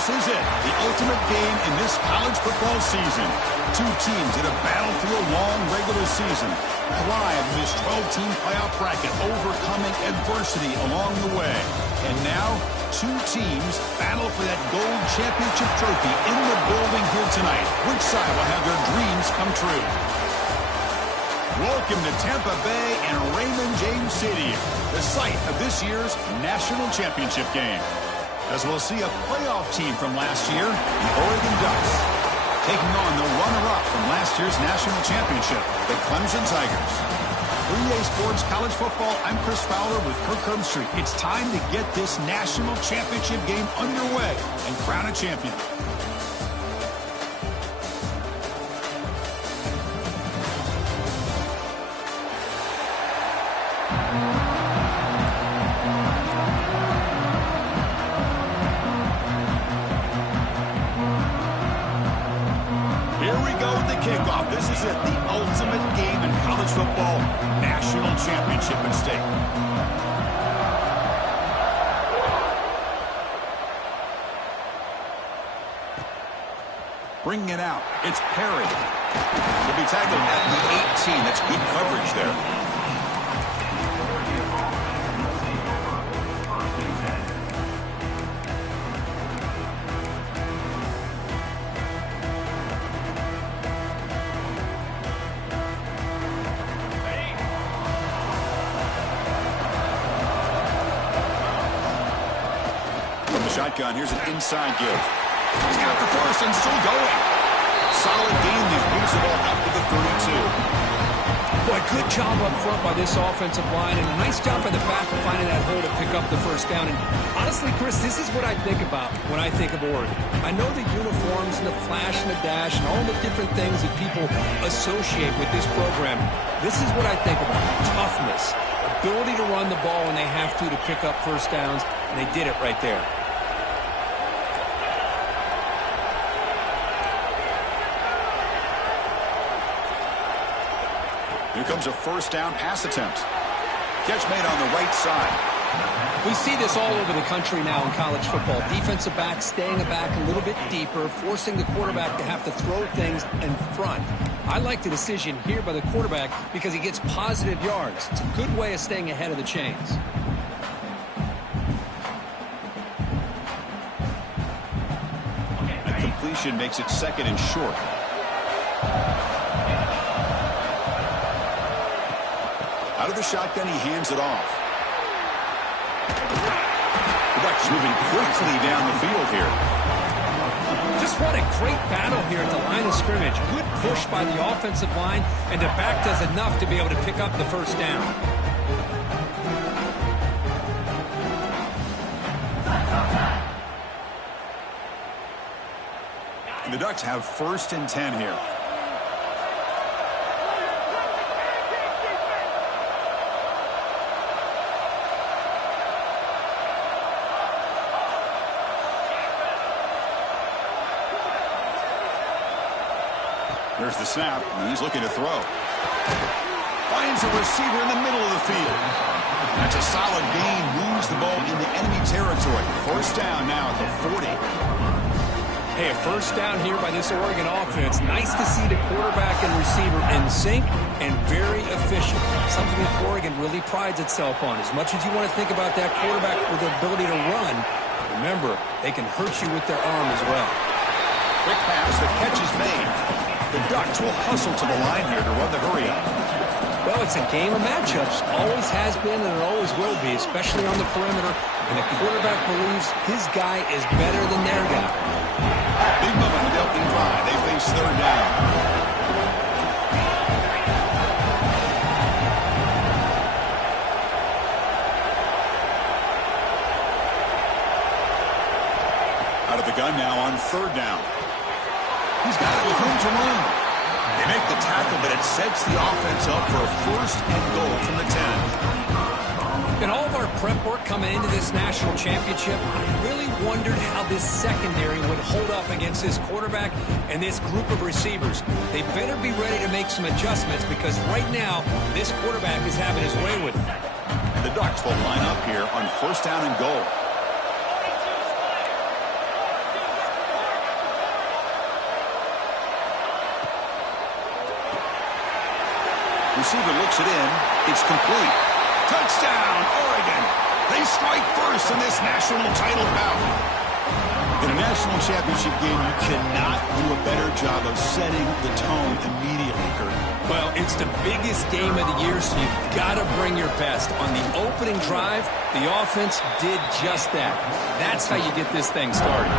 This is it, the ultimate game in this college football season. Two teams that have battled through a long regular season, thrived in this 12-team playoff bracket, overcoming adversity along the way. And now, two teams battle for that gold championship trophy in the building here tonight. Which side will have their dreams come true? Welcome to Tampa Bay and Raymond James Stadium, the site of this year's national championship game. As we'll see a playoff team from last year, the Oregon Ducks, taking on the runner-up from last year's national championship, the Clemson Tigers. 3A Sports College Football, I'm Chris Fowler with Kirk Herbstreit. It's time to get this national championship game underway and crown a champion. Kickoff. This is it, the ultimate game in college football, national championship at stake. Bringing it out, it's Perry. He'll be tackled at the 18. That's good coverage there. Shotgun. Here's an inside give. He's got the first and still going. Solid gain there. Moves the ball up to the 32. Boy, good job up front by this offensive line, and a nice job by the back of finding that hole to pick up the first down. And honestly, Chris, this is what I think about when I think of Oregon. I know the uniforms and the flash and the dash and all the different things that people associate with this program. This is what I think about. Toughness, ability to run the ball when they have to pick up first downs, and they did it right there. Here comes a first down pass attempt. Catch made on the right side. We see this all over the country now in college football. Defensive backs staying back a little bit deeper, forcing the quarterback to have to throw things in front. I like the decision here by the quarterback because he gets positive yards. It's a good way of staying ahead of the chains. A completion makes it second and short. Out of the shotgun, he hands it off. The Ducks moving quickly down the field here. Just what a great battle here at the line of scrimmage. Good push by the offensive line, and the back does enough to be able to pick up the first down. And the Ducks have first and 10 here. There's the snap, and he's looking to throw. Finds a receiver in the middle of the field. That's a solid gain. Moves the ball into enemy territory. First down now at the 40. Hey, a first down here by this Oregon offense. Nice to see the quarterback and receiver in sync and very efficient. Something that Oregon really prides itself on. As much as you want to think about that quarterback with the ability to run, remember, they can hurt you with their arm as well. Quick pass, the catch is made. The Ducks will hustle to the line here to run the hurry up. Well, it's a game of matchups. Always has been and it always will be, especially on the perimeter. And the quarterback believes his guy is better than their guy. Big moment with the opening drive. They face third down. Out of the gun now on third down. He's got it with room to run. They make the tackle, but it sets the offense up for a first and goal from the 10. In all of our prep work coming into this national championship, I really wondered how this secondary would hold up against this quarterback and this group of receivers. They better be ready to make some adjustments because right now, this quarterback is having his way with it. The Ducks will line up here on first down and goal. Receiver looks it in. It's complete. Touchdown, Oregon. They strike first in this national title bout. In a national championship game, you cannot do a better job of setting the tone immediately, Kurt. Well, it's the biggest game of the year, so you've got to bring your best. On the opening drive, the offense did just that. That's how you get this thing started.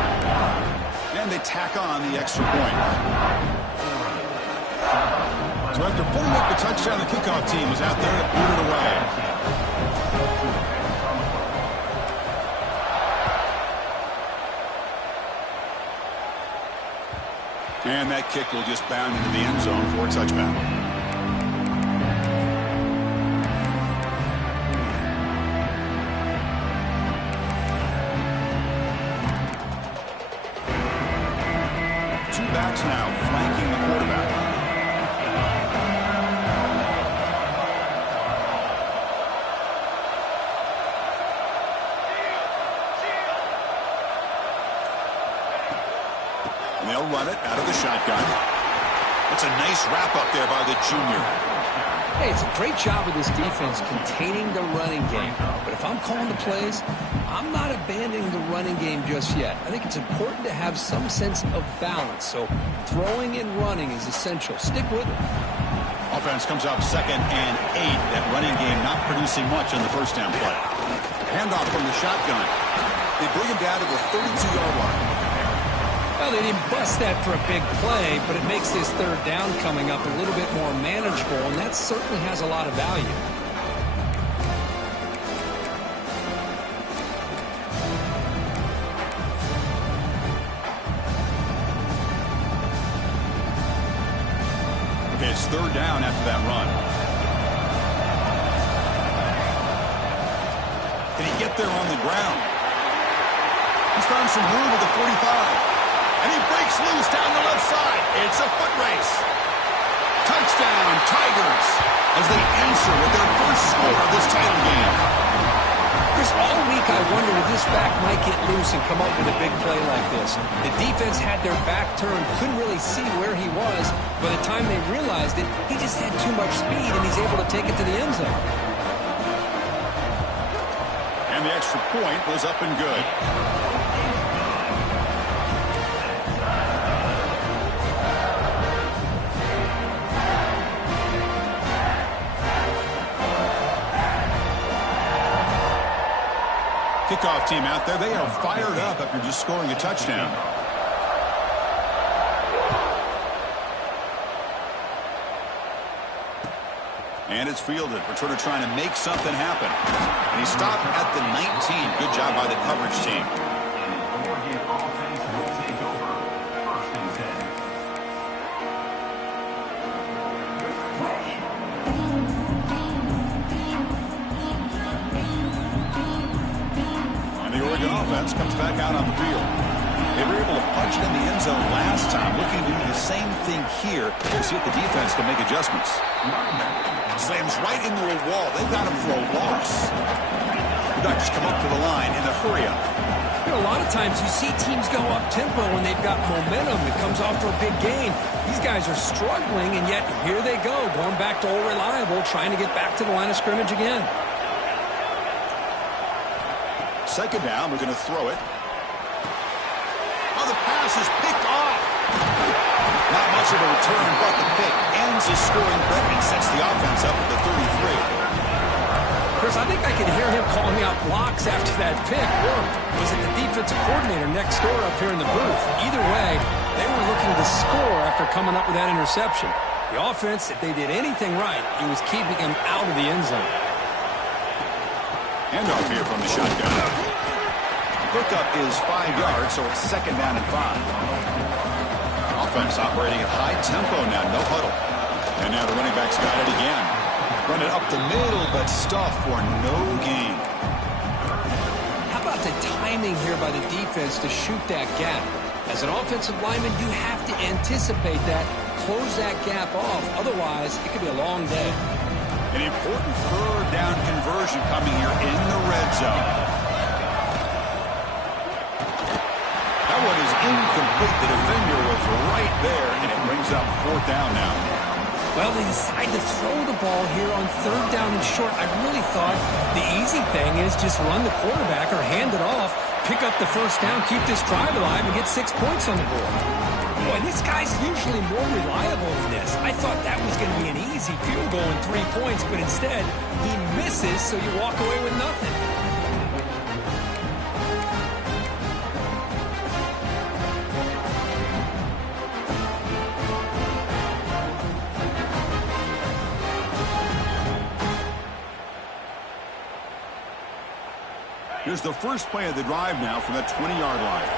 And they tack on the extra point. So after putting up the touchdown, the kickoff team was out there to boot it away. And that kick will just bound into the end zone for a touchback. Two backs now flanking the quarterback. And they'll run it out of the shotgun. It's a nice wrap up there by the junior. Hey, it's a great job of this defense containing the running game. But if I'm calling the plays, I'm not abandoning the running game just yet. I think it's important to have some sense of balance. So throwing and running is essential. Stick with it. Offense comes up 2nd and 8. That running game not producing much on the first down play. Handoff from the shotgun. They bring him down to the 32-yard line. Well, they didn't bust that for a big play, but it makes this third down coming up a little bit more manageable, and that certainly has a lot of value. Okay, it's third down after that run. Can he get there on the ground? He's found some room at the 45. And he breaks loose down the left side. It's a foot race. Touchdown, Tigers, as they answer with their first score of this title game. Chris, all week I wondered if this back might get loose and come up with a big play like this. The defense had their back turned, couldn't really see where he was. By the time they realized it, he just had too much speed, and he's able to take it to the end zone. And the extra point was up and good. Kickoff team out there. They are fired up after just scoring a touchdown. And it's fielded. Returner trying to make something happen. And he stopped at the 19. Good job by the coverage team. Offense comes back out on the field. They were able to punch it in the end zone last time. Looking to do the same thing here. We'll see if the defense can make adjustments. Slams right into a wall. They've got him for a loss. The Ducks come up to the line in a hurry-up. You know, a lot of times you see teams go up-tempo when they've got momentum. It comes off for a big gain. These guys are struggling, and yet here they go, going back to old reliable, trying to get back to the line of scrimmage again. Second down, we're going to throw it. Oh, the pass is picked off. Not much of a return, but the pick ends his scoring threat and sets the offense up at the 33. Chris, I think I can hear him calling out blocks after that pick. Or was it the defensive coordinator next door up here in the booth? Either way, they were looking to score after coming up with that interception. The offense, if they did anything right, it was keeping him out of the end zone. Handoff here from the shotgun. Pickup is 5 yards, so it's 2nd down and 5. Offense operating at high tempo now, no huddle. And now the running back's got it again. Run it up the middle, but stuff for no gain. How about the timing here by the defense to shoot that gap? As an offensive lineman, you have to anticipate that, close that gap off. Otherwise, it could be a long day. An important third down conversion coming here in the red zone. That one is incomplete. The defender was right there, and it brings up 4th down now. Well, they decide to throw the ball here on third down and short. I really thought the easy thing is just run the quarterback or hand it off, pick up the first down, keep this drive alive, and get 6 points on the board. Boy, this guy's usually more reliable than this. I thought that was going to be an easy field goal and 3 points, but instead, he misses, so you walk away with nothing. Here's the first play of the drive now from the 20-yard line.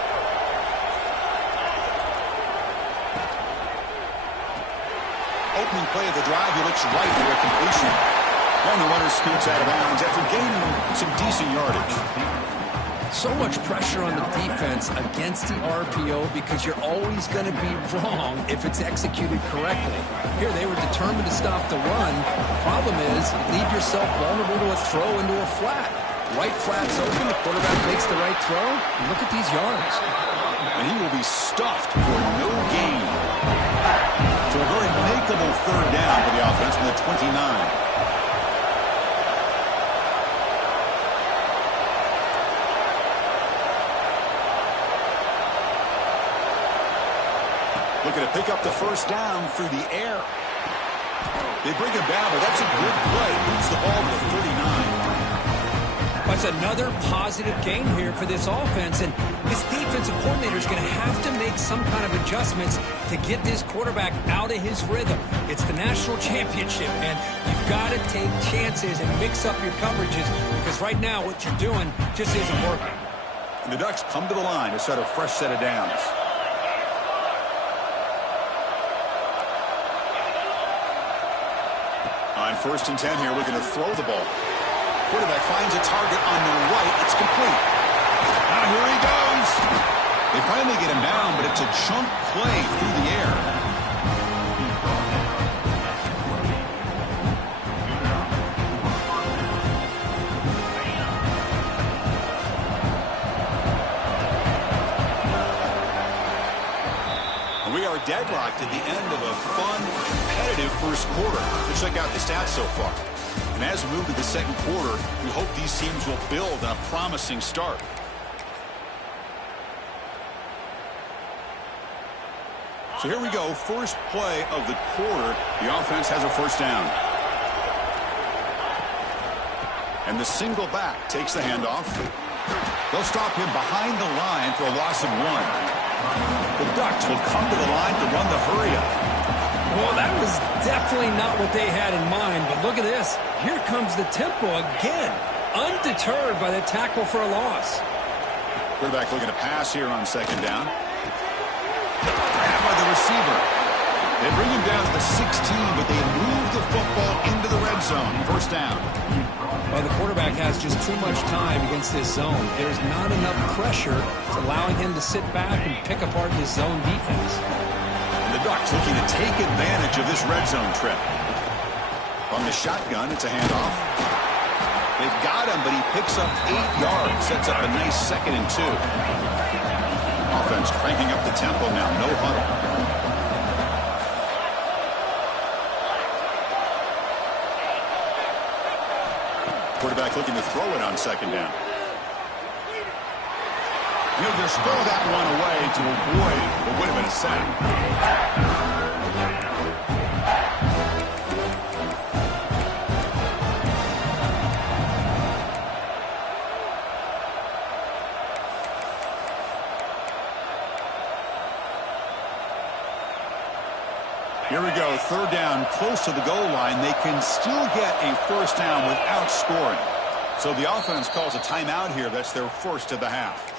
Opening play of the drive, he looks right for a completion. And the runner scoots out of bounds after gaining some decent yardage. So much pressure on the defense against the RPO because you're always going to be wrong if it's executed correctly. Here, they were determined to stop the run. The problem is, you leave yourself vulnerable to a throw into a flat. Right flat's open, the quarterback makes the right throw. And look at these yards. And he will be stuffed for no gain. So a very makeable third down for the offense from the 29. Looking to pick up the first down through the air. They bring him down, but that's a good play. Moves the ball to the 39. That's another positive game here for this offense, and this defensive coordinator is going to have to make some kind of adjustments to get this quarterback out of his rhythm. It's the national championship, and you've got to take chances and mix up your coverages because right now what you're doing just isn't working. And the Ducks come to the line to set a fresh set of downs. On 1st and 10 here, looking to throw the ball. Quarterback finds a target on the right. It's complete. Now here he goes. They finally get him down, but it's a chunk play through the air. And we are deadlocked at the end of a fun, competitive first quarter. Let's check out the stats so far. And as we move to the second quarter, we hope these teams will build on a promising start. So here we go. First play of the quarter. The offense has a first down. And the single back takes the handoff. They'll stop him behind the line for a loss of 1. The Ducks will come to the line to run the hurry-up. Well, that was definitely not what they had in mind, but look at this. Here comes the tempo again, undeterred by the tackle for a loss. Quarterback looking to pass here on second down. Grabbed by the receiver. They bring him down to the 16, but they move the football into the red zone. First down. Well, the quarterback has just too much time against this zone. There's not enough pressure to allowing him to sit back and pick apart this zone defense. The Ducks looking to take advantage of this red zone trip. From the shotgun, it's a handoff. They've got him, but he picks up 8 yards. Sets up a nice 2nd and 2. Offense cranking up the tempo now. No huddle. Quarterback looking to throw it on second down. He'll just throw that one away to avoid what would have been a sack. Here we go, third down, close to the goal line. They can still get a first down without scoring. So the offense calls a timeout here. That's their first of the half.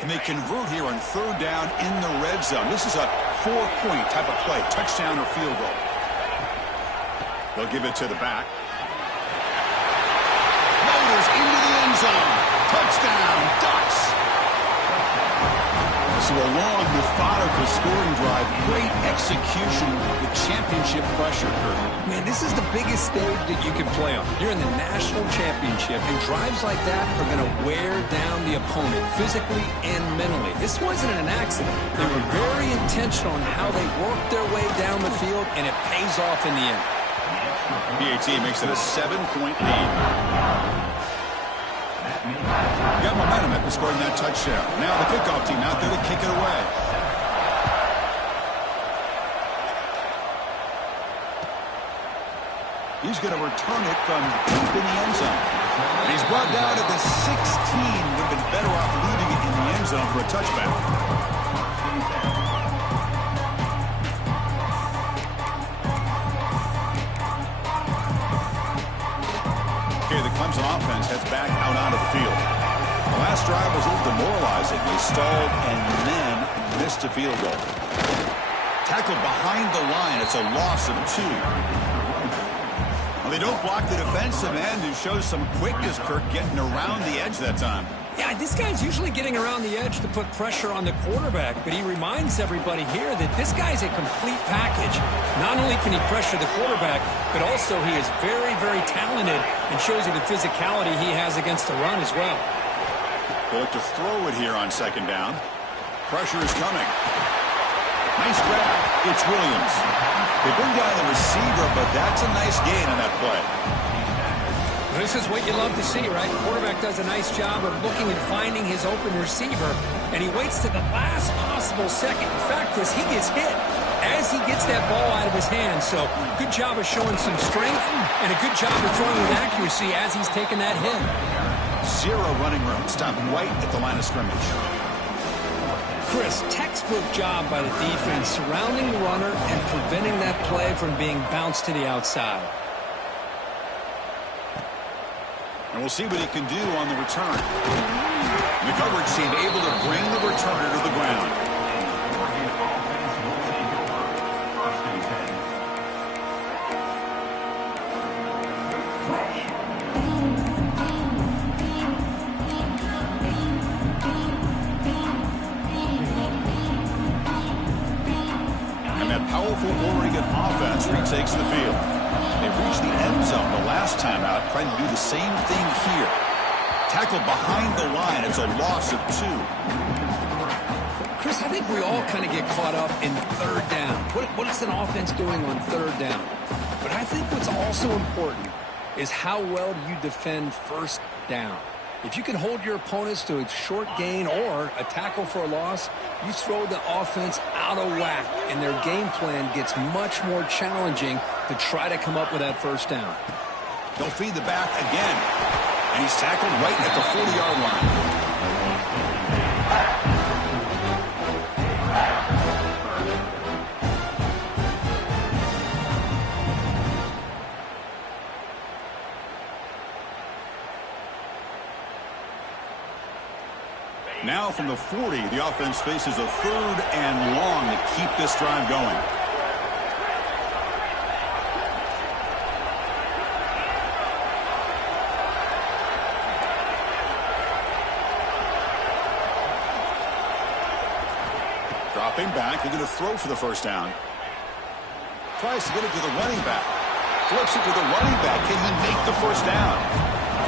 And they convert here on third down in the red zone. This is a 4-point type of play, touchdown or field goal. They'll give it to the back. Motors into the end zone. Touchdown, Ducks. So a long, methodical scoring drive. Great execution with championship pressure, Kurt. Man, this is the biggest stage that you can play on. You're in the national championship, and drives like that are going to wear down the opponent physically and mentally. This wasn't an accident. They were very intentional in how they worked their way down the field, and it pays off in the end. PAT makes it a 7-point lead. Got momentum after scoring that touchdown. Now the kickoff team out there to kick it away. He's going to return it from deep in the end zone. And he's brought down at the 16. Would have been better off leaving it in the end zone for a touchback. Okay, the Clemson offense heads back out onto the field. The last drive was a little demoralizing. They stalled and then missed a field goal. Tackled behind the line. It's a loss of 2. Well, they don't block the defensive end, who shows some quickness, Kirk, getting around the edge that time. Yeah, this guy's usually getting around the edge to put pressure on the quarterback, but he reminds everybody here that this guy's a complete package. Not only can he pressure the quarterback, but also he is very, very talented and shows you the physicality he has against the run as well. They look to throw it here on second down. Pressure is coming. Nice grab. It's Williams. They bring down the receiver, but that's a nice gain on that play. This is what you love to see, right? The quarterback does a nice job of looking and finding his open receiver, and he waits to the last possible second. In fact, Chris, he gets hit as he gets that ball out of his hands. So good job of showing some strength and a good job of throwing with accuracy as he's taking that hit. 0 running room. Stopped right at the line of scrimmage. Chris, textbook job by the defense surrounding the runner and preventing that play from being bounced to the outside. And we'll see what he can do on the return. The coverage team able to bring the returner to the ground. And that powerful Oregon offense retakes the field. They reached the end zone the last time out, trying to do the same thing here. Tackled behind the line. It's a loss of 2. Chris, I think we all kind of get caught up in third down. What is an offense doing on third down? But I think what's also important is how well do you defend first down. If you can hold your opponents to a short gain or a tackle for a loss, you throw the offense out of whack, and their game plan gets much more challenging to try to come up with that first down. They'll feed the back again, and he's tackled right at the 40-yard line. Now from the 40, the offense faces a 3rd and long to keep this drive going. Dropping back, they're going to throw for the first down. Tries to get it to the running back. Flips it to the running back. Can he make the first down?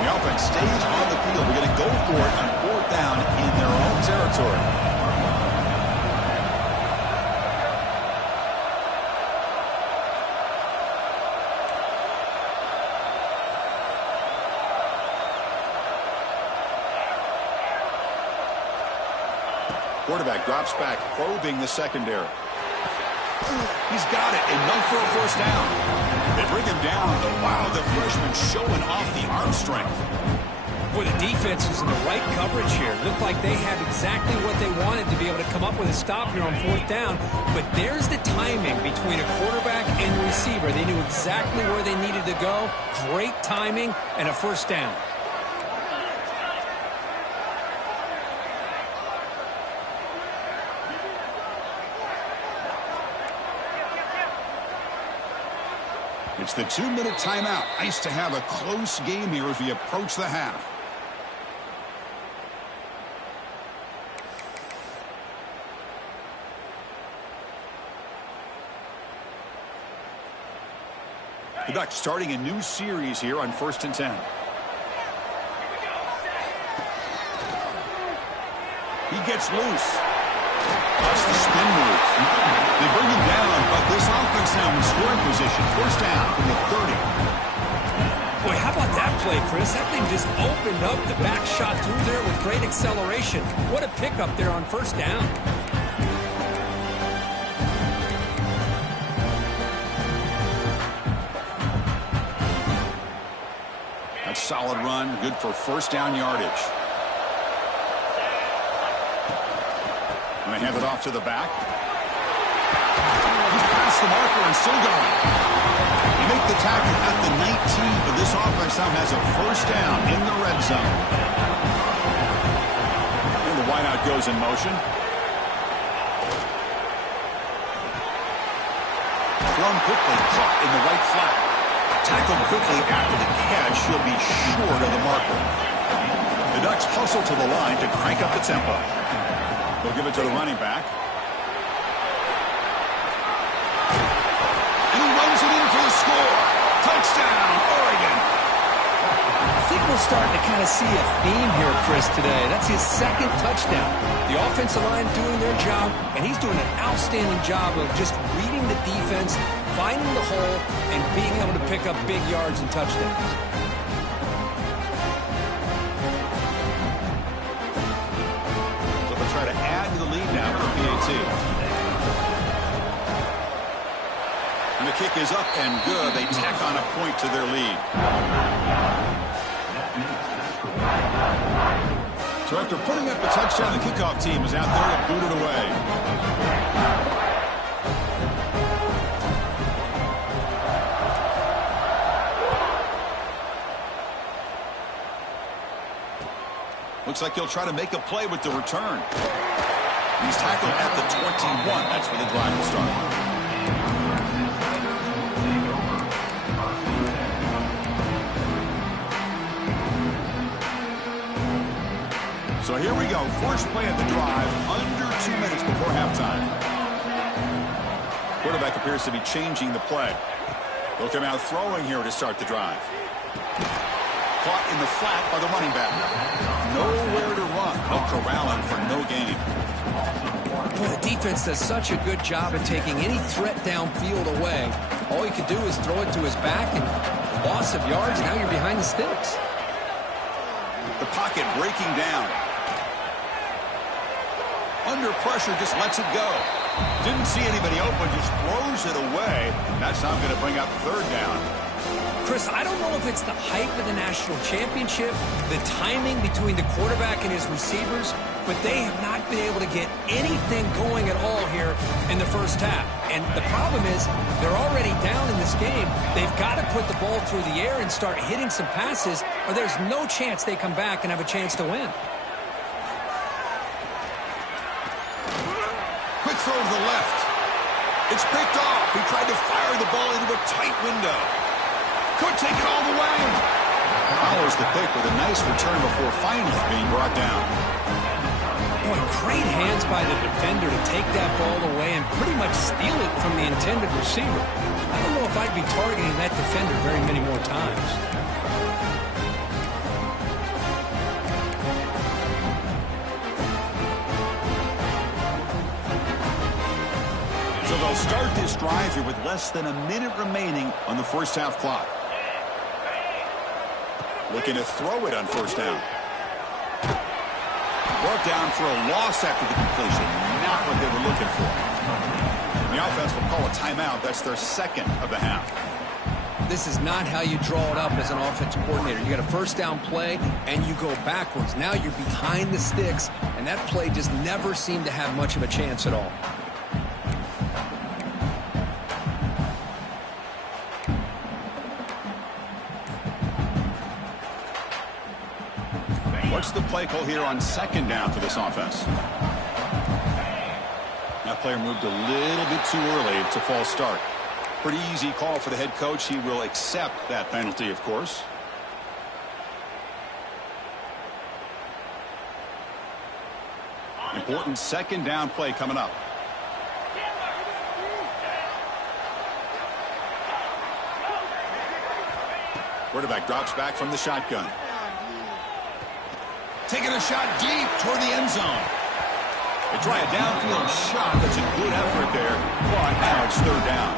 The offense stays on the field. We're going to go for it on 4th down in their own territory. Quarterback drops back, probing the secondary. He's got it, enough for a first down. They bring him down. Wow, the freshman showing off the arm strength. Boy, the defense was in the right coverage here. Looked like they had exactly what they wanted to be able to come up with a stop here on 4th down. But there's the timing between a quarterback and receiver. They knew exactly where they needed to go. Great timing and a first down. It's the 2-minute timeout. Nice to have a close game here as we approach the half. The Ducks starting a new series here on 1st and 10. He gets loose. That's the spin move. They bring him down, but this offense now in scoring position. 1st down from the 30. Boy, how about that play, Chris? That thing just opened up. The back shot through there with great acceleration. What a pickup there on 1st down. That's a solid run. Good for 1st down yardage. And they hand it off to the back. He's past the marker and still going. They make the tackle at the 19, but this offense now has a 1st down in the red zone. And the wideout goes in motion. Thrown quickly, caught in the right flat. Tackled quickly after the catch. He'll be short of the marker. The Ducks hustle to the line to crank up the tempo. They'll give it to the running back. And he runs it in for the score. Touchdown, Oregon. I think we're starting to kind of see a theme here, Chris, today. That's his 2nd touchdown. The offensive line doing their job, and he's doing an outstanding job of just reading the defense, finding the hole, and being able to pick up big yards and touchdowns. So they'll try to add to the lead now for PAT. And the kick is up and good. They tack on a point to their lead. So after putting up the touchdown, the kickoff team is out there to boot it away. Looks like he'll try to make a play with the return. He's tackled at the 21. That's where the drive will start. So here we go. First play of the drive, under 2 minutes before halftime. Quarterback appears to be changing the play. They'll come out throwing here to start the drive. Caught in the flat by the running back. Nowhere to run. No corralling for no gain. Boy, the defense does such a good job at taking any threat downfield away. All you can do is throw it to his back, and loss of yards, now you're behind the sticks. The pocket breaking down. Under pressure, just lets it go. Didn't see anybody open, just throws it away. That's not going to bring up 3rd down. Chris, I don't know if it's the hype of the national championship, the timing between the quarterback and his receivers, but they have not been able to get anything going at all here in the 1st half. And the problem is they're already down in this game. They've got to put the ball through the air and start hitting some passes, or there's no chance they come back and have a chance to win. Quick throw to the left. It's picked off. He tried to fire the ball into a tight window. Could take it all the way. Follows the pick with a nice return before finally being brought down. Boy, great hands by the defender to take that ball away and pretty much steal it from the intended receiver. I don't know if I'd be targeting that defender very many more times. So they'll start this drive here with less than a minute remaining on the 1st half clock. Looking to throw it on 1st down. Brought down for a loss after the completion. Not what they were looking for. And the offense will call a timeout. That's their 2nd of the half. This is not how you draw it up as an offensive coordinator. You got a 1st down play, and you go backwards. Now you're behind the sticks, and that play just never seemed to have much of a chance at all. What's the play call here on 2nd down for this offense? That player moved a little bit too early. It's a false start. Pretty easy call for the head coach. He will accept that penalty, of course. Important 2nd down play coming up. 1 Quarterback drops back from the shotgun. Taking a shot deep toward the end zone. They try a downfield shot. That's a good effort there. But now it's third down.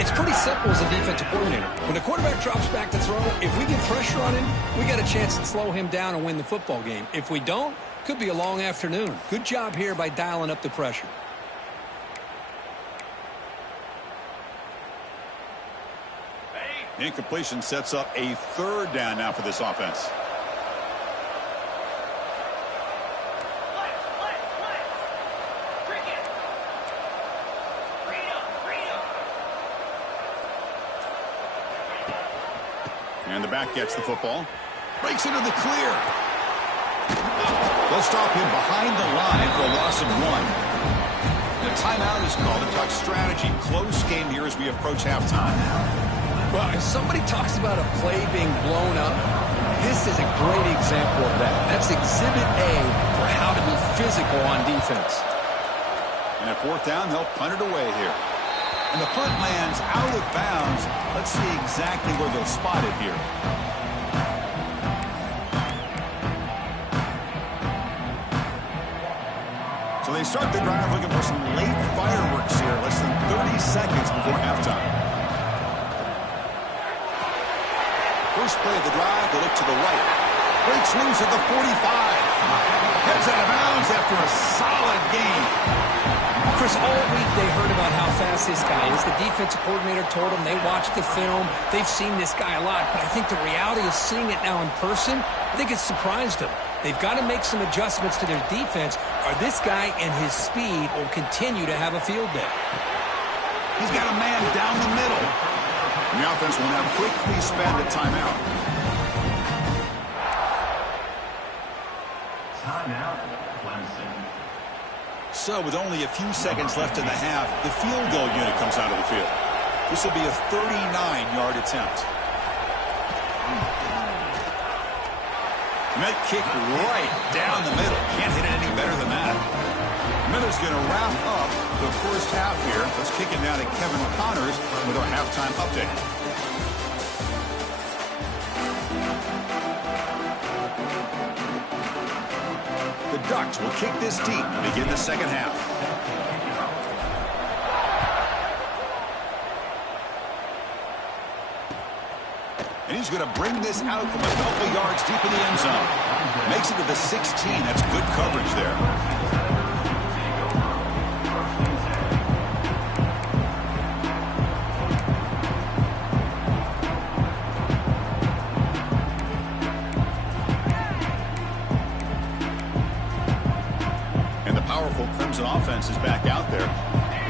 It's pretty simple as a defensive coordinator. When the quarterback drops back to throw, if we get pressure on him, we got a chance to slow him down and win the football game. If we don't, could be a long afternoon. Good job here by dialing up the pressure. Incompletion sets up a third down now for this offense. And the back gets the football. Breaks into the clear. They'll stop him behind the line for a loss of 1. And a timeout is called to talk strategy. Close game here as we approach halftime. Well, if somebody talks about a play being blown up, this is a great example of that. That's Exhibit A for how to be physical on defense. And at fourth down, they'll punt it away here. And the punt lands out of bounds. Let's see exactly where they'll spot it here. So they start the drive looking for some late fireworks here. Less than 30 seconds before halftime. First play of the drive, they look to the right. Breaks loose at the 45. Heads out of bounds after a solid game. Chris, all week they heard about how fast this guy is. The defensive coordinator told them they watched the film. They've seen this guy a lot, but I think the reality of seeing it now in person, I think it's surprised them. They've got to make some adjustments to their defense, or this guy and his speed will continue to have a field day. He's got a man down the middle. And the offense will now quickly spend a timeout. Timeout, Clemson. So with only a few seconds left in the half, the field goal unit comes out of the field. This will be a 39-yard attempt. Met kick right down the middle. Can't hit it any better than that. Miller's going to wrap up the first half here. Let's kick it down to Kevin Connors with our halftime update. The Ducks will kick this deep and begin the second half. And he's going to bring this out from a couple yards deep in the end zone. Makes it to the 16. That's good coverage there. And the powerful Clemson offense is back out there.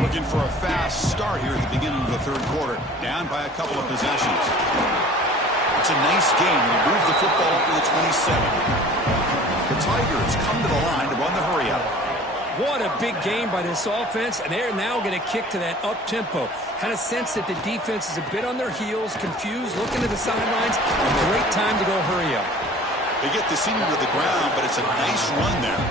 Looking for a fast start here at the beginning of the third quarter. Down by a couple of possessions. It's a nice game. They move the football up to the 27. The Tigers come to the line to run the hurry-up. What a big game by this offense, and they're now going to kick to that up-tempo. Kind of sense that the defense is a bit on their heels, confused, looking to the sidelines. A great time to go hurry up. They get the senior to the ground, but it's a nice run there.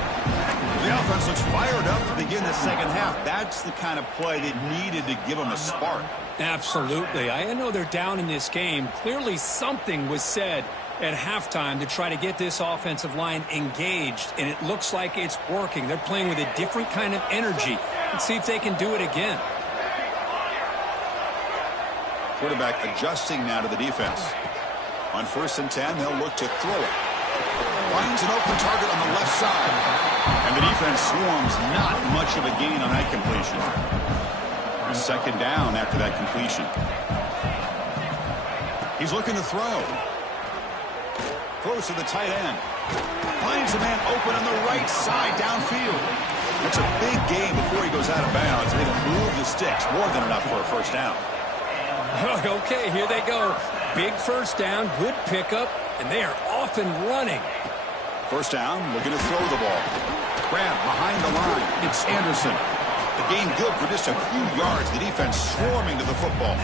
The offense looks fired up to begin the second half. That's the kind of play that needed to give them a spark. Absolutely. I know they're down in this game. Clearly something was said at halftime to try to get this offensive line engaged, and it looks like it's working. They're playing with a different kind of energy. Let's see if they can do it again. Quarterback adjusting now to the defense. On 1st and 10, they'll look to throw it. Finds an open target on the left side. And the defense swarms, not much of a gain on that completion. Second down after that completion. He's looking to throw. Throws to the tight end. Finds a man open on the right side downfield. It's a big game before he goes out of bounds. They will move the sticks. More than enough for a first down. Okay, here they go. Big first down, good pickup, and they are off and running. First down, looking to throw the ball. Grab behind the line. It's Anderson. The gain good for just a few yards. The defense swarming to the football.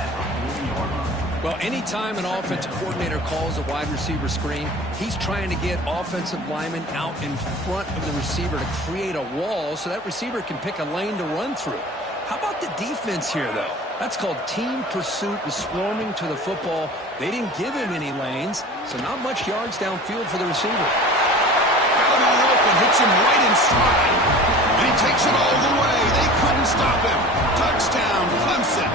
Well, anytime an offensive coordinator calls a wide receiver screen, he's trying to get offensive linemen out in front of the receiver to create a wall so that receiver can pick a lane to run through. How about the defense here, though? That's called team pursuit and swarming to the football. They didn't give him any lanes, so not much yards downfield for the receiver. Out and open, hits him right in stride. And he takes it all the way. They couldn't stop him. Touchdown, Clemson.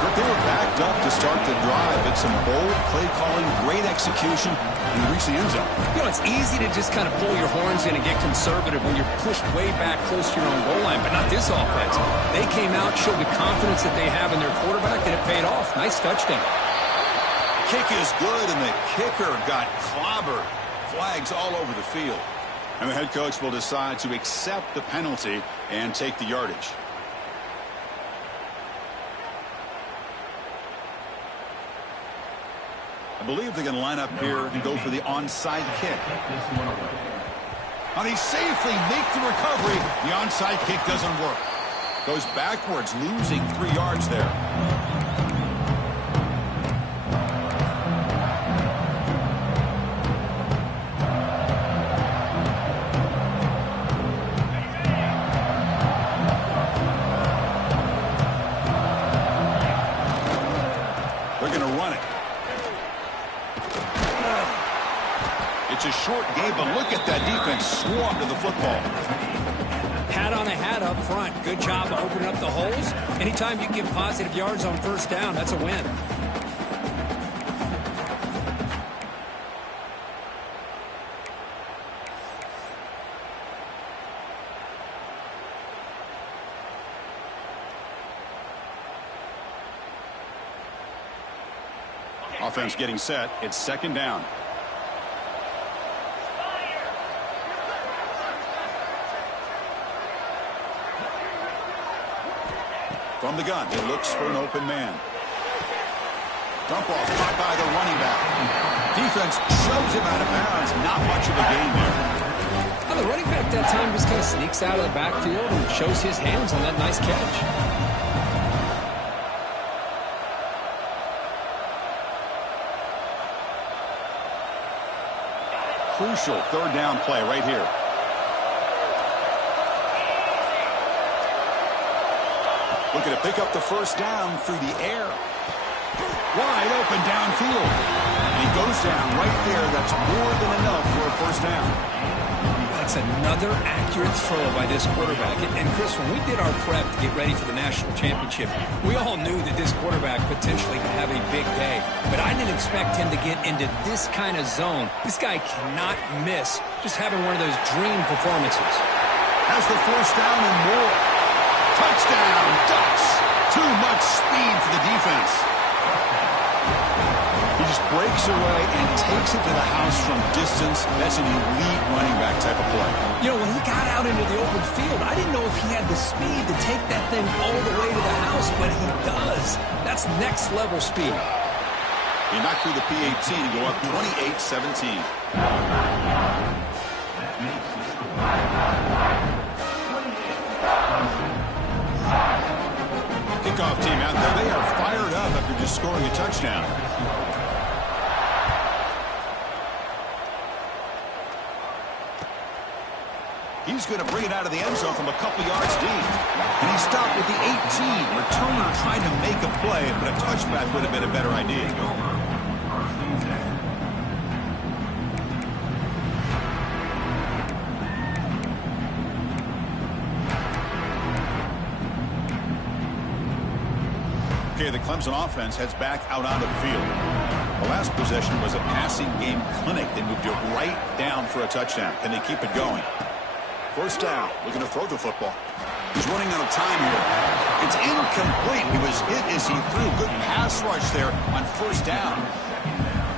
But they were backed up to start the drive. It's some bold play calling, great execution, and they reach the end zone. You know, it's easy to just kind of pull your horns in and get conservative when you're pushed way back close to your own goal line, but not this offense. They came out, showed the confidence that they have in their quarterback, and it paid off. Nice touchdown. Kick is good, and the kicker got clobbered. Flags all over the field. And the head coach will decide to accept the penalty and take the yardage. I believe they're going to line up here and go for the onside kick. And he safely makes the recovery. The onside kick doesn't work. Goes backwards, losing 3 yards there. They're going to run it. It's a short game, but look at that defense swarm to the football. Hat on a hat up front. Good job of opening up the holes. Anytime you can get positive yards on first down, that's a win. Offense getting set. It's second down. From the gun, he looks for an open man. Dump off caught by the running back. Defense shoves him out of bounds. Not much of a gain there. Well, the running back that time just kind of sneaks out of the backfield and shows his hands on that nice catch. Crucial third down play right here. Looking to pick up the first down through the air. Wide open downfield. And he goes down right there. That's more than enough for a first down. That's another accurate throw by this quarterback. And Chris, when we did our prep to get ready for the national championship, we all knew that this quarterback potentially could have a big day. But I didn't expect him to get into this kind of zone. This guy cannot miss just having one of those dream performances. Has the first down and more. Touchdown, Ducks. Too much speed for the defense. He just breaks away and takes it to the house from distance. That's an elite running back type of play. You know, when he got out into the open field, I didn't know if he had the speed to take that thing all the way to the house, but he does. That's next level speed. He knocked through the PAT to go up 28-17. Kickoff team out there. They are fired up after just scoring a touchdown. He's going to bring it out of the end zone from a couple yards deep. And he stopped with the 18. Returner trying to make a play, but a touchback would have been a better idea. Okay, the Clemson offense heads back out onto the field. The last possession was a passing game clinic. They moved it right down for a touchdown. Can they keep it going? First down, looking to throw the football. He's running out of time here. It's incomplete. He was hit as he threw. Good pass rush there on first down.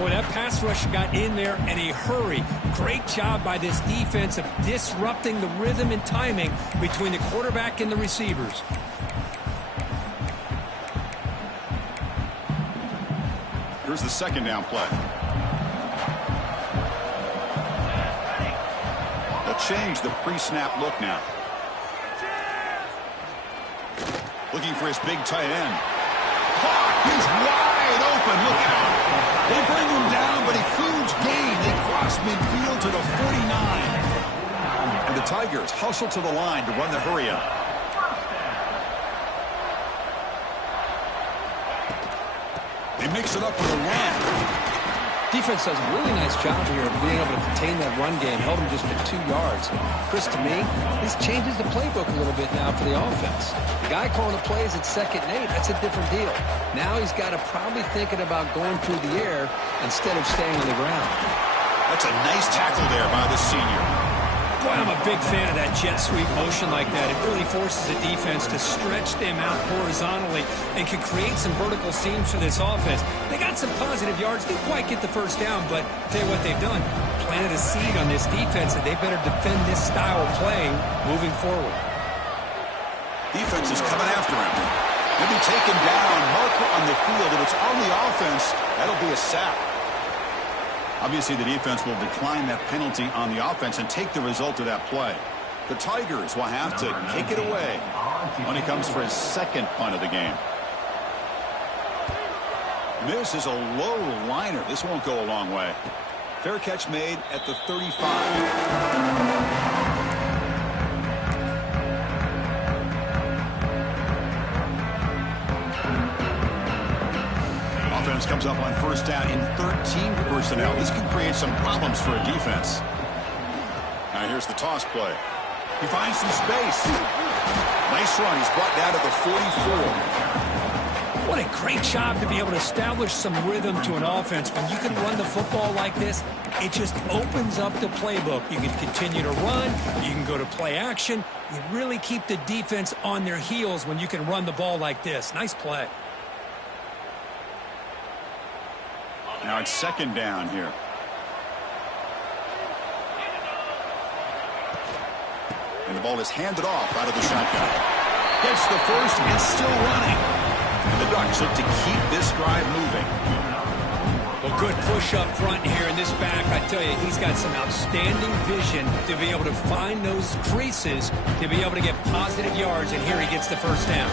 Boy, that pass rush got in there in a hurry. Great job by this defense of disrupting the rhythm and timing between the quarterback and the receivers. Here's the second down play. They'll change the pre-snap look now. Looking for his big tight end. He's wide open. Look out. They bring him down, but he huge gain. They cross midfield to the 49. And the Tigers hustle to the line to run the hurry up. They mix it up with a run. Defense does a really nice job here of being able to contain that run game. Held him just at 2 yards. Chris, to me, this changes the playbook a little bit now for the offense. The guy calling the plays at 2nd and 8, that's a different deal. Now he's got to probably thinking about going through the air instead of staying on the ground. That's a nice tackle there by the senior. Boy, I'm a big fan of that jet sweep motion like that. It really forces the defense to stretch them out horizontally and can create some vertical seams for this offense. They got some positive yards. Didn't quite get the first down, but I'll tell you what they've done. Planted a seed on this defense that they better defend this style of playing moving forward. Defense is coming after him. He'll be taken down. Marker on the field. If it's on the offense, that'll be a sack. Obviously, the defense will decline that penalty on the offense and take the result of that play. The Tigers will have to kick it away when he comes for his 2nd punt of the game. This is a low liner. This won't go a long way. Fair catch made at the 35. Comes up on 1st down in 13 personnel. This can create some problems for a defense. Now here's the toss play. He finds some space. Nice run. He's brought down to the 44. What a great job to be able to establish some rhythm to an offense. When you can run the football like this, it just opens up the playbook. You can continue to run. You can go to play action. You really keep the defense on their heels when you can run the ball like this. Nice play. Now it's 2nd down here. And the ball is handed off out of the shotgun. Gets the first and still running. The Ducks look to keep this drive moving. Well, good push up front here in this back. I tell you, he's got some outstanding vision to be able to find those creases, to be able to get positive yards, and here he gets the first down.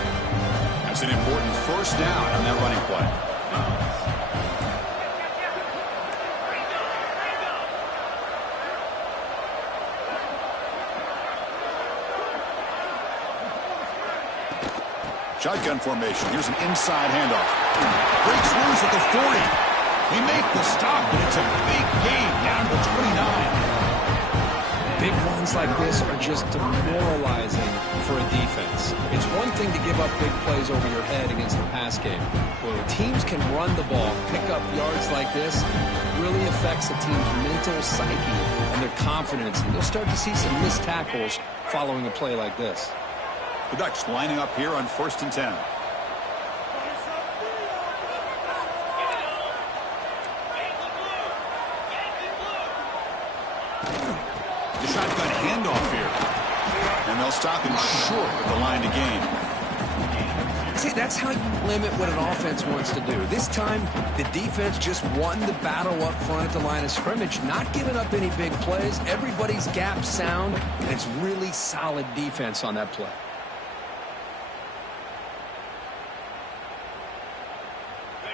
That's an important first down on that running play. Shotgun formation. Here's an inside handoff. Breaks loose at the 40. They make the stop, but it's a big gain down to 29. Big runs like this are just demoralizing for a defense. It's one thing to give up big plays over your head against the pass game. When teams can run the ball, pick up yards like this, it really affects the team's mental psyche and their confidence. And you'll start to see some missed tackles following a play like this. The Ducks lining up here on 1st and 10. The shotgun handoff here. And they'll stop him short of the line to gain. See, that's how you limit what an offense wants to do. This time, the defense just won the battle up front at the line of scrimmage, not giving up any big plays. Everybody's gap sound, and it's really solid defense on that play.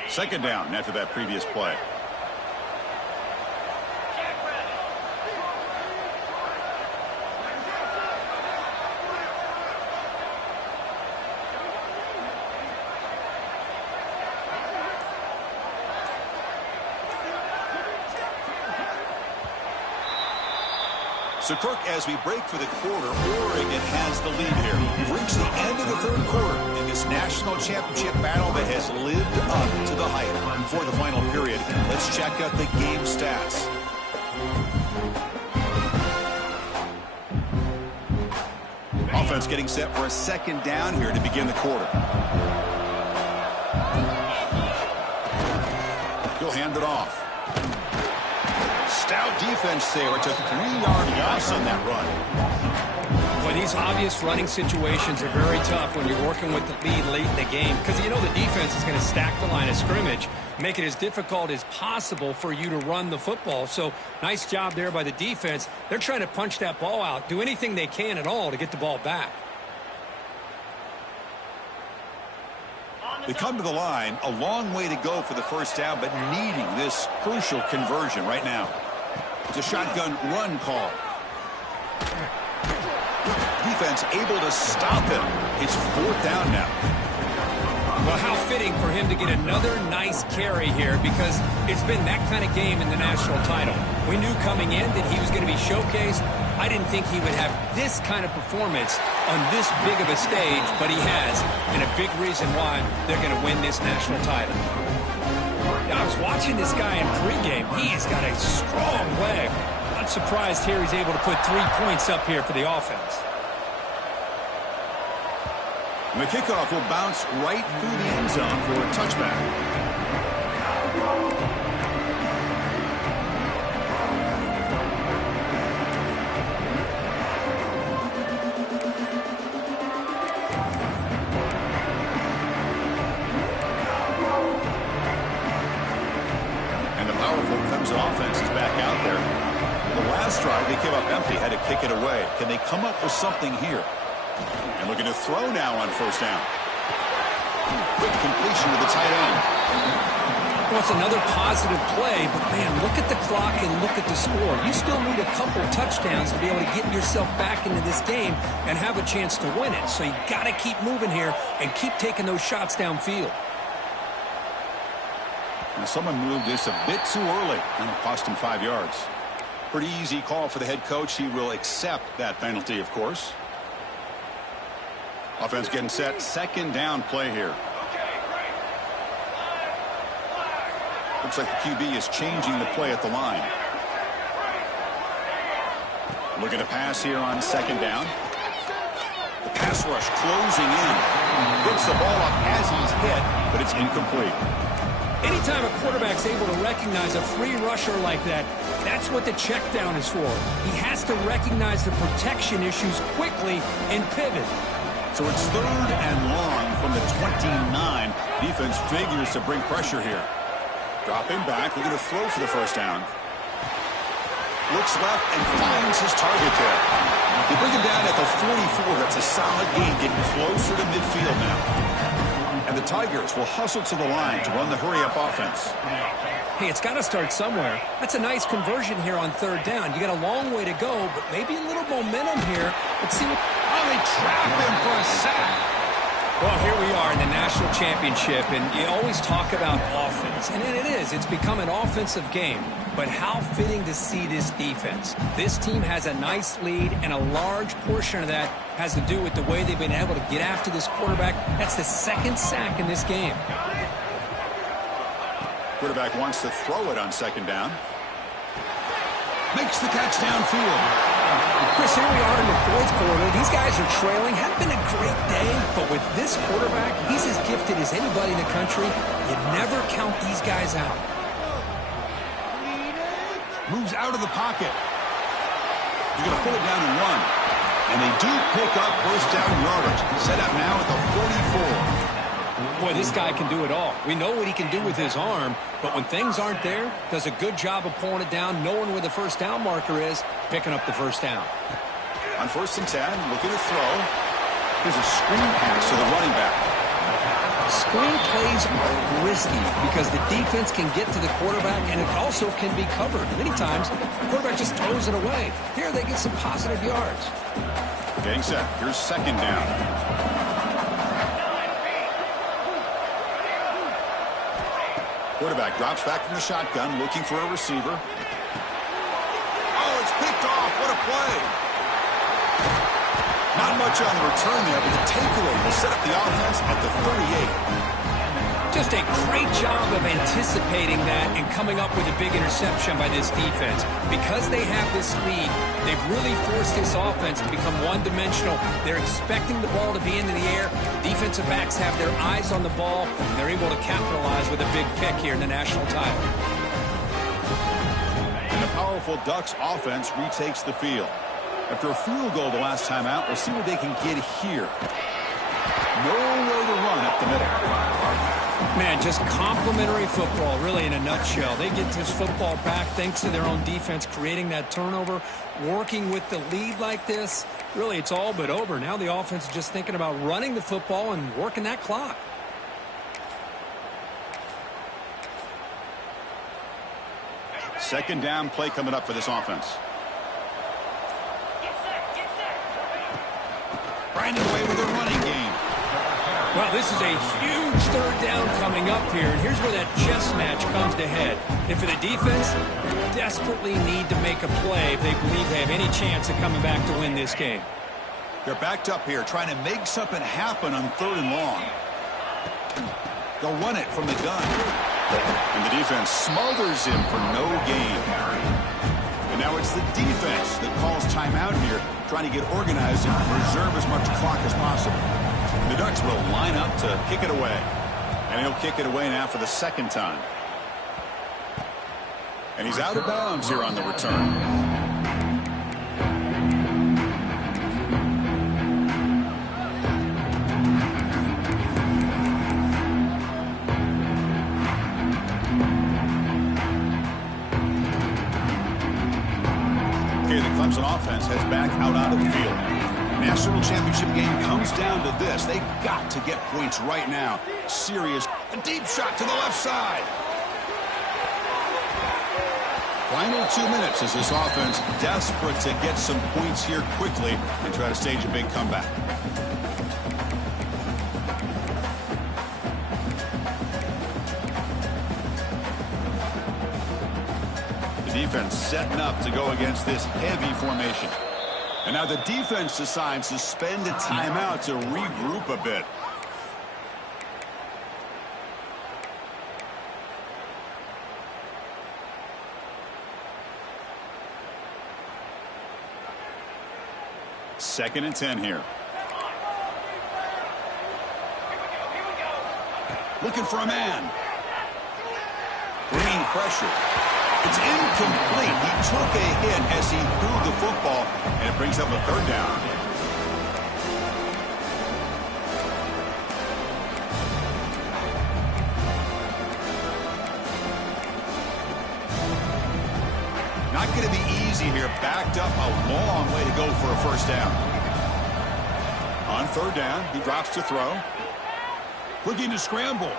Second down after that previous play. So, Kirk, as we break for the quarter, Oregon has the lead here. We've reached the end of the 3rd quarter in this national championship battle that has lived up to the hype. Before the final period, let's check out the game stats. Offense getting set for a 2nd down here to begin the quarter. He'll hand it off. Stout defense there. It's a 3-yard loss on that run. Boy, these obvious running situations are very tough when you're working with the lead late in the game, because you know the defense is going to stack the line of scrimmage, make it as difficult as possible for you to run the football. So nice job there by the defense. They're trying to punch that ball out, do anything they can at all to get the ball back. They come to the line, a long way to go for the first down, but needing this crucial conversion right now. It's a shotgun run call. Defense able to stop him. It's 4th down now. Well, how fitting for him to get another nice carry here, because it's been that kind of game in the national title. We knew coming in that he was going to be showcased. I didn't think he would have this kind of performance on this big of a stage, but he has, and a big reason why they're going to win this national title. I was watching this guy in pregame. He has got a strong leg. Not surprised here he's able to put 3 points up here for the offense. The kickoff will bounce right through the end zone for a touchback. And the powerful Clemson offense is back out there. The last drive they came up empty, had to kick it away. Can they come up with something here? And looking to throw now on first down. Quick completion to the tight end. Well, it's another positive play, but man, look at the clock and look at the score. You still need a couple touchdowns to be able to get yourself back into this game and have a chance to win it. So you got to keep moving here and keep taking those shots downfield. Now someone moved this a bit too early, and it cost him 5 yards. Pretty easy call for the head coach. He will accept that penalty, of course. Offense getting set. Second down play here. Looks like the QB is changing the play at the line. Looking to pass here on second down. The pass rush closing in. Gets the ball up as he's hit, but it's incomplete. Anytime a quarterback's able to recognize a free rusher like that, that's what the check down is for. He has to recognize the protection issues quickly and pivot. So it's third and long from the 29. Defense figures to bring pressure here. Dropping back, looking to throw for the first down. Looks left and finds his target there. They bring him down at the 44. That's a solid gain, getting closer to midfield now. And the Tigers will hustle to the line to run the hurry-up offense. Hey, it's got to start somewhere. That's a nice conversion here on third down. You got a long way to go, but maybe a little momentum here. Let's see what... Oh, they trap him for a sack. Well, here we are in the national championship, and you always talk about offense. And it is. It's become an offensive game. But how fitting to see this defense. This team has a nice lead, and a large portion of that has to do with the way they've been able to get after this quarterback. That's the second sack in this game. Quarterback wants to throw it on second down. Makes the catch downfield. Chris, here we are in the fourth quarter. These guys are trailing. Hadn't been a great day, but with this quarterback, he's as gifted as anybody in the country. You never count these guys out. Moves out of the pocket. He's going to pull it down and run. And they do pick up first down yardage. Set up now at the 44. Boy, this guy can do it all. We know what he can do with his arm, but when things aren't there, does a good job of pulling it down, knowing where the first down marker is, picking up the first down. On 1st and 10, looking to throw. Here's a screen pass to the running back. Screen plays are risky because the defense can get to the quarterback, and it also can be covered. Many times, the quarterback just throws it away. Here they get some positive yards. Getting set. Here's second down. Quarterback drops back from the shotgun, looking for a receiver. Oh, it's picked off. What a play. Not much on the return there, but the takeaway will set up the offense at the 38. Just a great job of anticipating that and coming up with a big interception by this defense. Because they have this lead, they've really forced this offense to become one-dimensional. They're expecting the ball to be into the air. The defensive backs have their eyes on the ball, and they're able to capitalize with a big pick here in the national title. And the powerful Ducks offense retakes the field. After a field goal the last time out, we'll see what they can get here. Nowhere to run up the middle. Man, just complimentary football, really, in a nutshell. They get this football back thanks to their own defense, creating that turnover, working with the lead like this. Really, it's all but over. Now the offense is just thinking about running the football and working that clock. Second down play coming up for this offense. Grinding away with a running game. Well, this is a huge third down coming up here, and here's where that chess match comes to head. And for the defense, they desperately need to make a play if they believe they have any chance of coming back to win this game. They're backed up here, trying to make something happen on 3rd and long. They'll run it from the gun. And the defense smothers him for no gain. And now it's the defense that calls timeout here, trying to get organized and preserve as much clock as possible. The Ducks will line up to kick it away. And he'll kick it away now for the 2nd time. And he's out of bounds here on the return. The Clemson offense heads back out onto the field. National championship game comes down to this. They've got to get points right now. Serious. A deep shot to the left side. Final 2 minutes as this offense desperate to get some points here quickly and try to stage a big comeback. Defense setting up to go against this heavy formation. And now the defense decides to spend a timeout to regroup a bit. Second and 10 here. Looking for a man. Bringing pressure. It's incomplete. He took a hit as he threw the football, and it brings up a 3rd down. Not going to be easy here. Backed up a long way to go for a 1st down. On 3rd down, he drops to throw. Looking to scramble.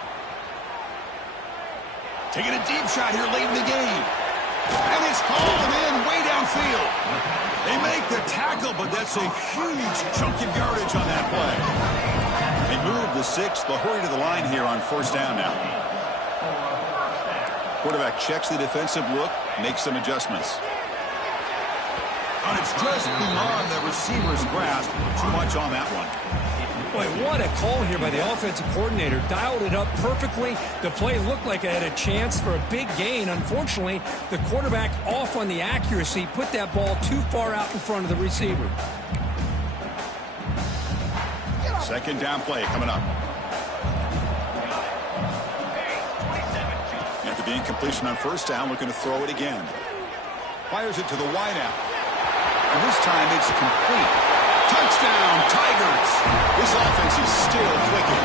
Taking a deep shot here late in the game. And it's called in way downfield. They make the tackle, but that's a huge chunk of yardage on that play. They move the 6th. They'll hurry to the line here on 1st down now. Quarterback checks the defensive look, makes some adjustments. And it's just beyond the receiver's grasp. Too much on that one. Boy, what a call here by the offensive coordinator. Dialed it up perfectly. The play looked like it had a chance for a big gain. Unfortunately, the quarterback off on the accuracy, put that ball too far out in front of the receiver. 2nd down play coming up. After the incompletion on 1st down, looking to throw it again. Fires it to the wideout. And this time it's complete. Touchdown, Tigers. This offense is still clicking.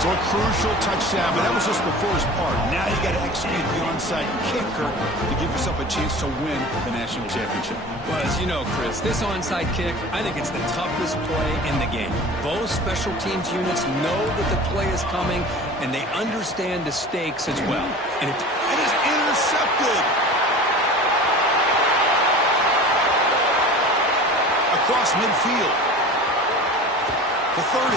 So a crucial touchdown, but that was just the first part. Now you got to execute the onside kicker to give yourself a chance to win the national championship. Well, as you know, Chris, this onside kick, I think it's the toughest play in the game. Both special teams units know that the play is coming, and they understand the stakes as well. And it is intercepted. Across midfield. The 30.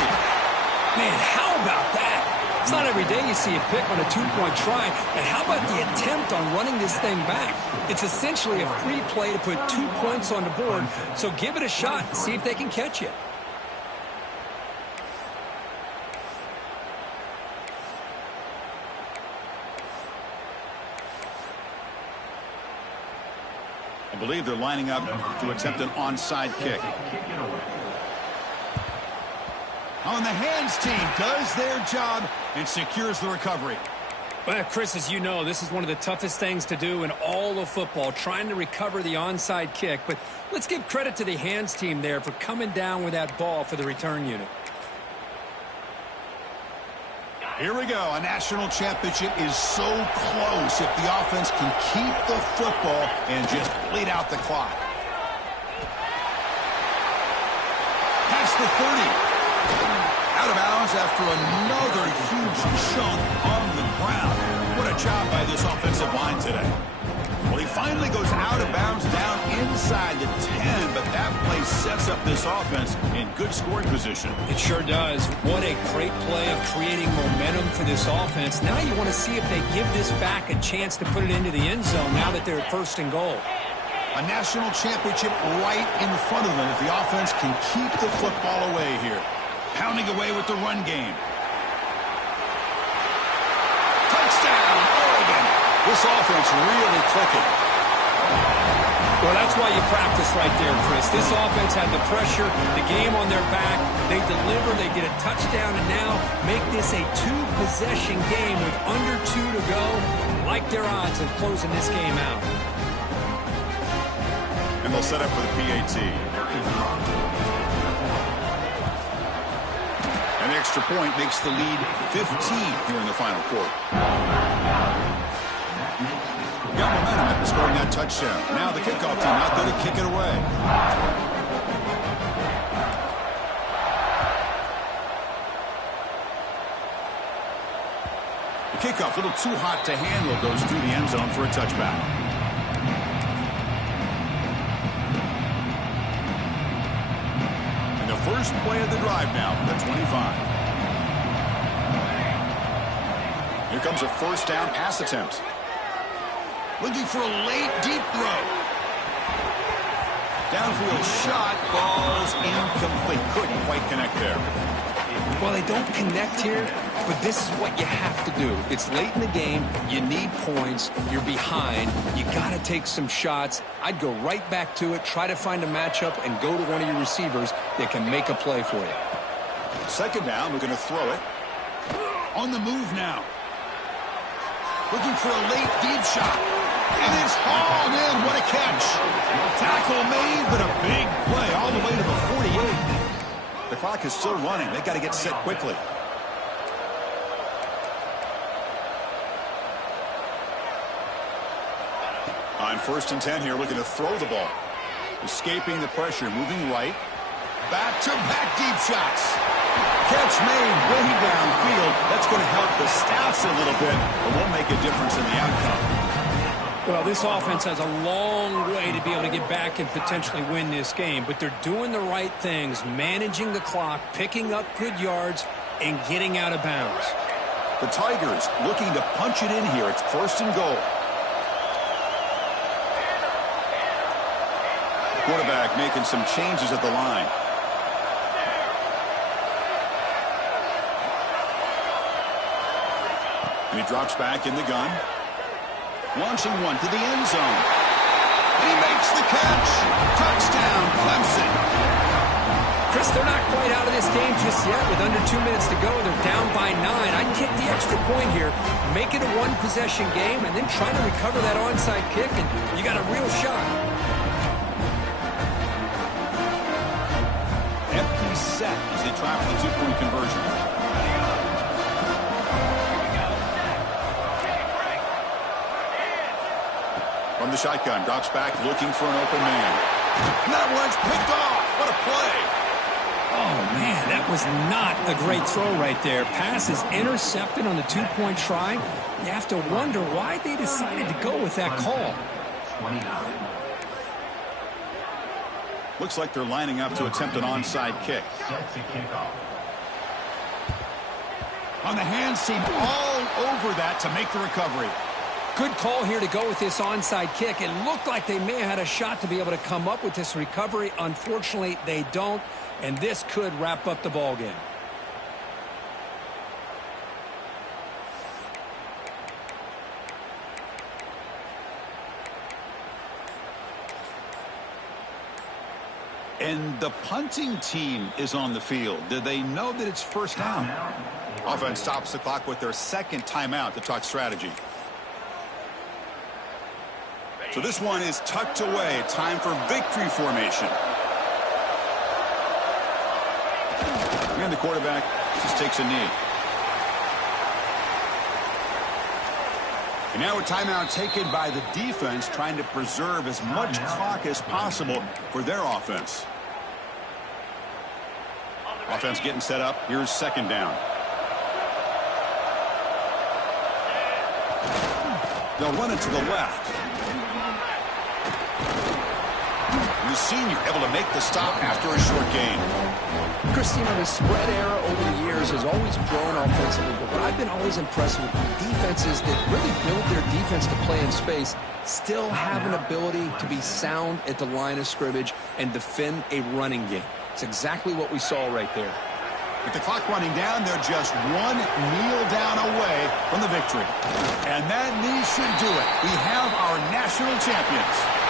Man, how about that? It's not every day you see a pick on a 2-point try. And how about the attempt on running this thing back? It's essentially a free play to put 2 points on the board. So give it a shot and see if they can catch it. I believe they're lining up to attempt an onside kick. On the hands team does their job and secures the recovery. Well, Chris, as you know, this is one of the toughest things to do in all of football, trying to recover the onside kick. But let's give credit to the hands team there for coming down with that ball for the return unit. Here we go. A national championship is so close if the offense can keep the football and just bleed out the clock. Past the 30. Out of bounds after another huge chunk on the ground. What a job by this offensive line today. Well, he finally goes out of bounds down inside the 10, but that play sets up this offense in good scoring position. It sure does. What a great play of creating momentum for this offense. Now you want to see if they give this back a chance to put it into the end zone now that they're first and goal. A national championship right in front of them if the offense can keep the football away here. Pounding away with the run game. Touchdown, Oregon. This offense really clicking. Well, that's why you practice right there, Chris. This offense had the pressure, the game on their back. They deliver, they get a touchdown, and now make this a two-possession game with under 2 to go. Like their odds of closing this game out. And they'll set up for the PAT. An extra point makes the lead 15 here in the final quarter. Got momentum after scoring that touchdown. Now the kickoff team out there to kick it away. The kickoff, a little too hot to handle, goes through the end zone for a touchback. And the first play of the drive now from the 25. Here comes a first down pass attempt. Looking for a late, deep throw. Downfield shot, falls incomplete. Couldn't quite connect there. Well, they don't connect here, but this is what you have to do. It's late in the game. You need points. You're behind. You got to take some shots. I'd go right back to it, try to find a matchup, and go to one of your receivers that can make a play for you. Second down, we're going to throw it. On the move now. Looking for a late, deep shot. It is hauled in. What a catch. Tackle made, but a big play all the way to the 48. The clock is still running. They got to get set quickly. On 1st and 10 here, looking to throw the ball. Escaping the pressure, moving right. Back-to-back deep shots. Catch made way downfield. That's going to help the stats a little bit, but won't make a difference in the outcome. Well, this offense has a long way to be able to get back and potentially win this game, but they're doing the right things, managing the clock, picking up good yards, and getting out of bounds. The Tigers looking to punch it in here. It's 1st and goal. Quarterback making some changes at the line. And he drops back in the gun. Launching one to the end zone. And he makes the catch. Touchdown, Clemson. Chris, they're not quite out of this game just yet. With under 2 minutes to go, they're down by 9. I'd kick the extra point here, make it a one-possession game, and then try to recover that onside kick, and you got a real shot. Empty set as they try for the two-point conversion. From the shotgun, drops back, looking for an open man. And that one's picked off. What a play. Oh, man, that was not a great throw right there. Pass is intercepted on the two-point try. You have to wonder why they decided to go with that call. 29. Looks like they're lining up to attempt an onside kick. Set to kick off. On the hand seam, all over that to make the recovery. Good call here to go with this onside kick. It looked like they may have had a shot to be able to come up with this recovery. Unfortunately, they don't, and this could wrap up the ball game. And the punting team is on the field. Do they know that it's first down? Offense stops the clock with their second timeout to talk strategy. So this one is tucked away. Time for victory formation. And the quarterback just takes a knee. And now a timeout taken by the defense, trying to preserve as much clock as possible for their offense. Offense getting set up. Here's second down. They'll run it to the left. And the senior able to make the stop after a short gain. Christine, the spread era over the years has always grown offensively, but what I've been always impressed with defenses that really build their defense to play in space still have an ability to be sound at the line of scrimmage and defend a running game. It's exactly what we saw right there. With the clock running down, they're just one kneel down away from the victory. And that knee should do it. We have our national champions.